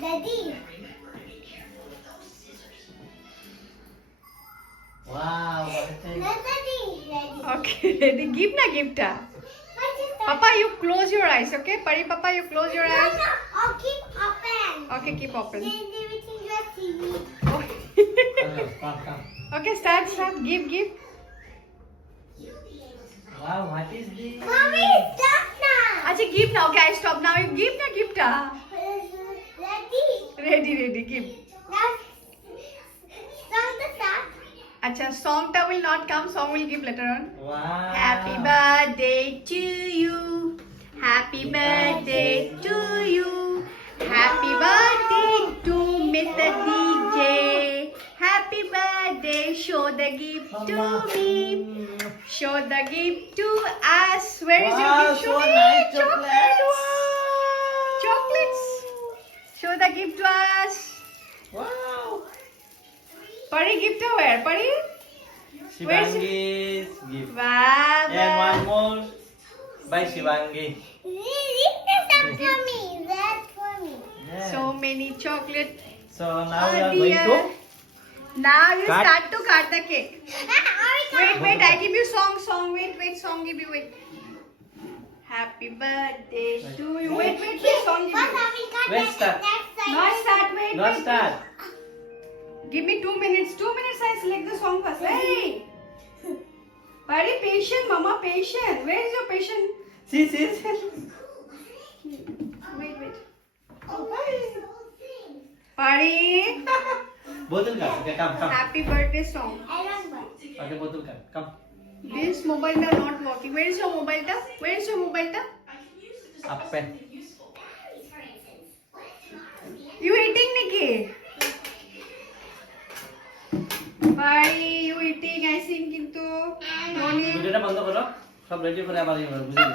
Daddy. Wow. No, Daddy. Ready. Okay, ready? Give na gift ta. What is that? Papa, you close your eyes, okay? Pari, Papa, you close your No, eyes. no. I'll keep open. Okay, keep open. Then everything your TV. Come. Okay, start. Give. Wow, what is this? Mommy, stop now. Acha, give now. Okay, I stop now. You give na gift ta. Ready. Ready, give. Now, stop the start. Acha, song ta will not come. Song will give later on. Wow. Happy birthday to you. Happy birthday to you. Happy birthday to Mr. DJ. Happy birthday. Show the gift to me. Show the gift to us. Where is your Wow, gift? Show so me. nice Chocolate. chocolates. Chocolates. Show the gift to us. Wow. Pari, gift where? Pari? Where's Shivangi's gift. Wow. And one more by Shivangi. That's for me. That's for me. Yeah. So many chocolate. So now we Oh, are going dear. to Now you Cut. start to cut the cake. Wait. Wait, I give you song. Wait, song give you, wait. Happy birthday to you. Wait, song give you. Let's start. Not start, wait. not start. Give me 2 minutes. 2 minutes, I select the song first. Hey! Very patient, mama, patient. Where is your patient? See. Wait. Pari. Bottle cut. Okay, come. Happy birthday song. Okay, bottle cut. Come. This mobile are not working. Where is your mobile ta? Up pen. You eating, Nikki? Pari, you eating? I think into. No need. ভিডিওটা বন্ধ করো সব ready করে আবার বুঝিয়ে